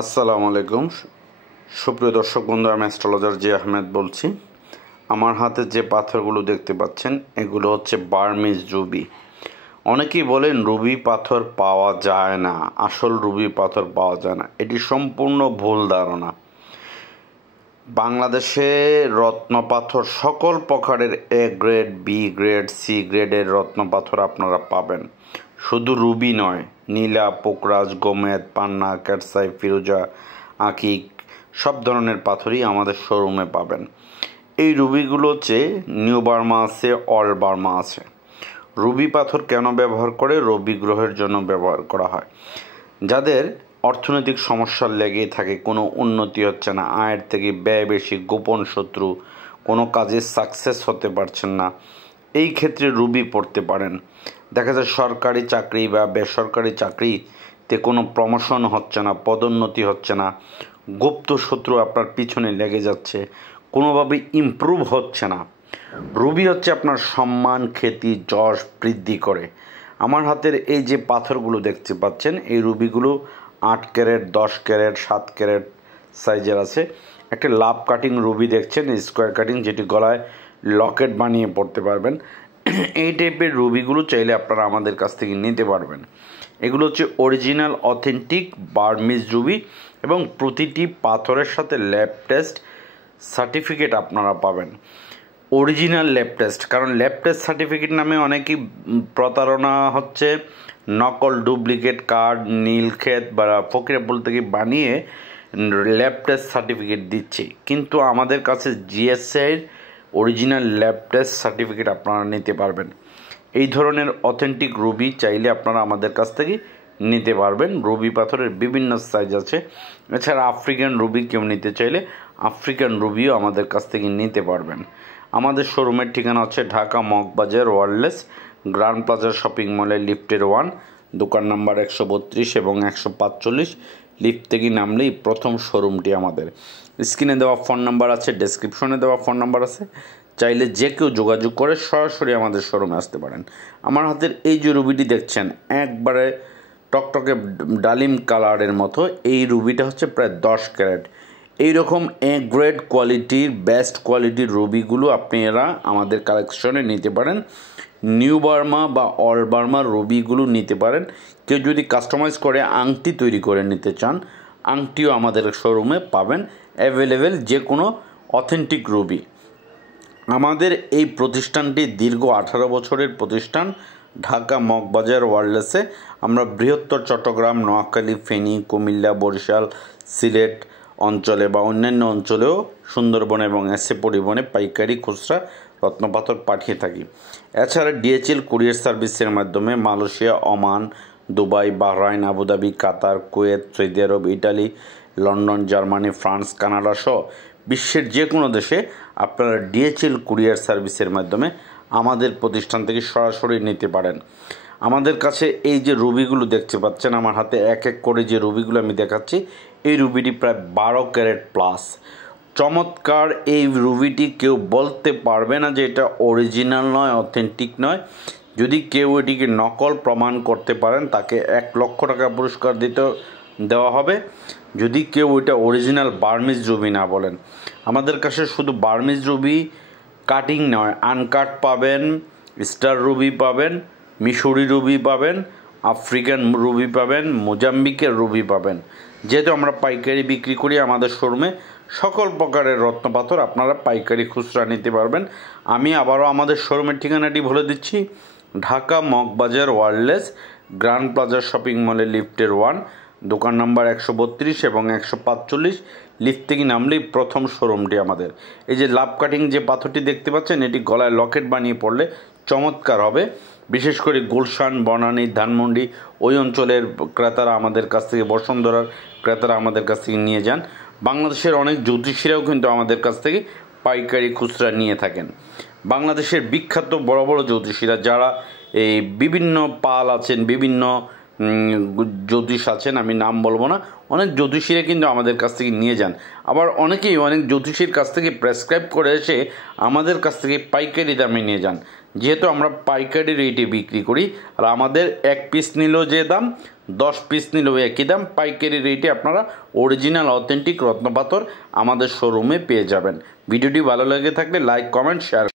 আসসালামু আলাইকুম সুপ্রিয় দর্শক বন্ধু, আমি অ্যাস্ট্রোলজার জি আহমেদ বলছি। আমার হাতে যে পাথরগুলো দেখতে পাচ্ছেন এগুলো হচ্ছে বার্মিজ রুবি। অনেকেই বলেন রুবি পাথর পাওয়া যায় না, আসল রুবি পাথর পাওয়া যায় না। এটি সম্পূর্ণ ভুল ধারণা। বাংলাদেশে রত্ন পাথর সকল প্রকারের A grade, B grade, C গ্রেডের রত্ন পাথর আপনারা পাবেন। শুধু রুবি নয়, নীলা, পোকরাজ, গোমেদ, পান্না, ক্যাটসাই, ফিরোজা, আকিক সব ধরনের পাথরই আমাদের শোরুমে পাবেন। এই রুবিগুলো হচ্ছে নিউ বার্মা আছে, অল বার্মা আছে। রুবি পাথর কেন ব্যবহার করে? রবি গ্রহের জন্য ব্যবহার করা হয়। যাদের অর্থনৈতিক সমস্যা লেগেই থাকে, কোনো উন্নতি হচ্ছে না, আয়ের থেকে ব্যয় বেশি, গোপন শত্রু, কোনো কাজে সাকসেস হতে পারছেন না, এই ক্ষেত্রে রুবি পড়তে পারেন। দেখা যায় সরকারি চাকরি বা বেসরকারি চাকরিতে কোনো প্রমোশন হচ্ছে না, পদোন্নতি হচ্ছে না, গুপ্ত শত্রু আপনার পিছনে লেগে যাচ্ছে, কোনোভাবে ইমপ্রুভ হচ্ছে না। রুবি হচ্ছে আপনার সম্মান, খ্যাতি, যশ বৃদ্ধি করে। আমার হাতের এই যে পাথরগুলো দেখতে পাচ্ছেন, এই রুবিগুলো 8 ক্যারেট, 10 ক্যারেট, 7 ক্যারেট সাইজের আছে। একটা লাভ কাটিং রুবি দেখছেন, স্কোয়ার কাটিং, যেটি গলায় লকেট বানিয়ে পড়তে পারবেন। এই টাইপের রুবিগুলো চাইলে আপনারা আমাদের কাছ থেকে নিতে পারবেন। এগুলো হচ্ছে অরিজিনাল অথেন্টিক বার্মিজ রুবি এবং প্রতিটি পাথরের সাথে ল্যাব টেস্ট সার্টিফিকেট আপনারা পাবেন। অরিজিনাল ল্যাব টেস্ট, কারণ ল্যাব টেস্ট সার্টিফিকেট নামে অনেকই প্রতারণা হচ্ছে। নকল, ডুপ্লিকেট কার্ড, নীলক্ষেত বা ফকিরাপুল থেকে বানিয়ে ল্যাব টেস্ট সার্টিফিকেট দিচ্ছে, কিন্তু আমাদের কাছে জিএসআইয়ের অরিজিনাল ল্যাব টেস্ট সার্টিফিকেট আপনারা নিতে পারবেন। এই ধরনের অথেন্টিক রুবি চাইলে আপনারা আমাদের কাছ থেকে নিতে পারবেন। রুবি পাথরের বিভিন্ন সাইজ আছে। এছাড়া আফ্রিকান রুবি কেউ নিতে চাইলে আফ্রিকান রুবিও আমাদের কাছ থেকে নিতে পারবেন। আমাদের শোরুমের ঠিকানা হচ্ছে Dhaka Moghbazar wireless grand plaza shopping মলে লিফটের 1, দোকান নাম্বার 132 এবং 145। লিফট থেকে নামলেই প্রথম শোরুমটি আমাদের। স্ক্রিনে দেওয়া ফোন নাম্বার আছে, ডেসক্রিপশনে দেওয়া ফোন নাম্বার আছে, চাইলে যে কেউ যোগাযোগ করে সরাসরি আমাদের শোরুমে আসতে পারেন। আমার হাতের এই যে রুবিটি দেখছেন, একবারে টকটকে ডালিম কালারের মতো, এই রুবিটা হচ্ছে প্রায় 10 ক্যারেট। এইরকম এ গ্রেড কোয়ালিটির, বেস্ট কোয়ালিটির রুবিগুলো আপনারা আমাদের কালেকশনে নিতে পারেন। নিউ বার্মা বা অল বার্মার রুবিগুলো নিতে পারেন। কেউ যদি কাস্টমাইজ করে আংটি তৈরি করে নিতে চান, আংটিও আমাদের শোরুমে পাবেন অ্যাভেলেবেল, যে কোনো অথেন্টিক রুবি। আমাদের এই প্রতিষ্ঠানটি দীর্ঘ 18 বছরের প্রতিষ্ঠান। ঢাকা মগবাজার ওয়ারলেসে আমরা বৃহত্তর চট্টগ্রাম, নোয়াখালী, ফেনী, কুমিল্লা, বরিশাল, সিলেট অঞ্চলে বা অন্যান্য অঞ্চলেও, সুন্দরবন এবং এসএ পরিবহনে পাইকারি, খুচরা রত্নপাথর পাঠিয়ে থাকি। এছাড়া ডিএচএল কুরিয়ার সার্ভিসের মাধ্যমে Malaysia, Oman, Dubai, Bahrain, Abu Dhabi, Qatar, Kuwait, Saudi Arab, Italy, London, Germany, France, Canada সহ বিশ্বের যে কোনো দেশে আপনারা ডিএচএল কুরিয়ার সার্ভিসের মাধ্যমে আমাদের প্রতিষ্ঠান থেকে সরাসরি নিতে পারেন। আমাদের কাছে এই যে রুবিগুলো দেখতে পাচ্ছেন, আমার হাতে এক এক করে যে রুবিগুলো আমি দেখাচ্ছি, এই রুবিটি প্রায় 12 ক্যারেট প্লাস। চমৎকার এই রুবিটি কেউ বলতে পারবে না যে এটা অরিজিনাল নয়, অথেন্টিক নয়। যদি কেউ এটিকে নকল প্রমাণ করতে পারেন, তাকে 1 লক্ষ টাকা পুরস্কার দেওয়া হবে। যদি কেউ ওইটা অরিজিনাল বার্মিজ রুবি না বলেন। আমাদের কাছে শুধু বার্মিজ রুবি কাটিং নয়, আনকাট পাবেন, স্টার রুবি পাবেন, মিশরি রুবি পাবেন, আফ্রিকান রুবি পাবেন, মোজাম্বিকের রুবি পাবেন। যেহেতু আমরা পাইকারি বিক্রি করি, আমাদের শোরুমে সকল প্রকারের রত্নপাথর আপনারা পাইকারি, খুচরা নিতে পারবেন। আমি আবারও আমাদের শোরুমের ঠিকানাটি বলে দিচ্ছি, Dhaka Moghbazar wireless grand plaza shopping মলে লিফটের 1, দোকান নাম্বার 132 এবং 145। লিফট থেকে নামলেই প্রথম শোরুমটি আমাদের। এই যে লাভ কাটিং যে পাথরটি দেখতে পাচ্ছেন, এটি গলায় লকেট বানিয়ে পড়লে চমৎকার হবে। বিশেষ করে গুলশান, বনানী, ধানমন্ডি ওই অঞ্চলের ক্রেতারা আমাদের কাছ থেকে, বসুন্ধরার ক্রেতারা আমাদের কাছ থেকে নিয়ে যান। বাংলাদেশের অনেক জ্যোতিষীরাও কিন্তু আমাদের কাছ থেকে পাইকারি, খুচরা নিয়ে থাকেন। বাংলাদেশের বিখ্যাত বড় বড় জ্যোতিষীরা যারা এই বিভিন্ন পাল আছেন, বিভিন্ন জ্যোতিষ আছেন, আমি নাম বলবো না, অনেক জ্যোতিষীরা কিন্তু আমাদের কাছ থেকে নিয়ে যান। আবার অনেকেই অনেক জ্যোতিষীর কাছ থেকে প্রেসক্রাইব করে এসে আমাদের কাছ থেকে পাইকারি দামে নিয়ে যান। যেহেতু আমরা পাইকারি রেটে বিক্রি করি আর আমাদের 1 পিস নিলেও যে দাম 10 পিস নিলেও একই দাম, পাইকারি রেটে আপনারা অরিজিনাল অথেন্টিক রত্নপাথর আমাদের শোরুমে পেয়ে যাবেন। ভিডিওটি ভালো লেগে থাকলে লাইক, কমেন্ট, শেয়ার।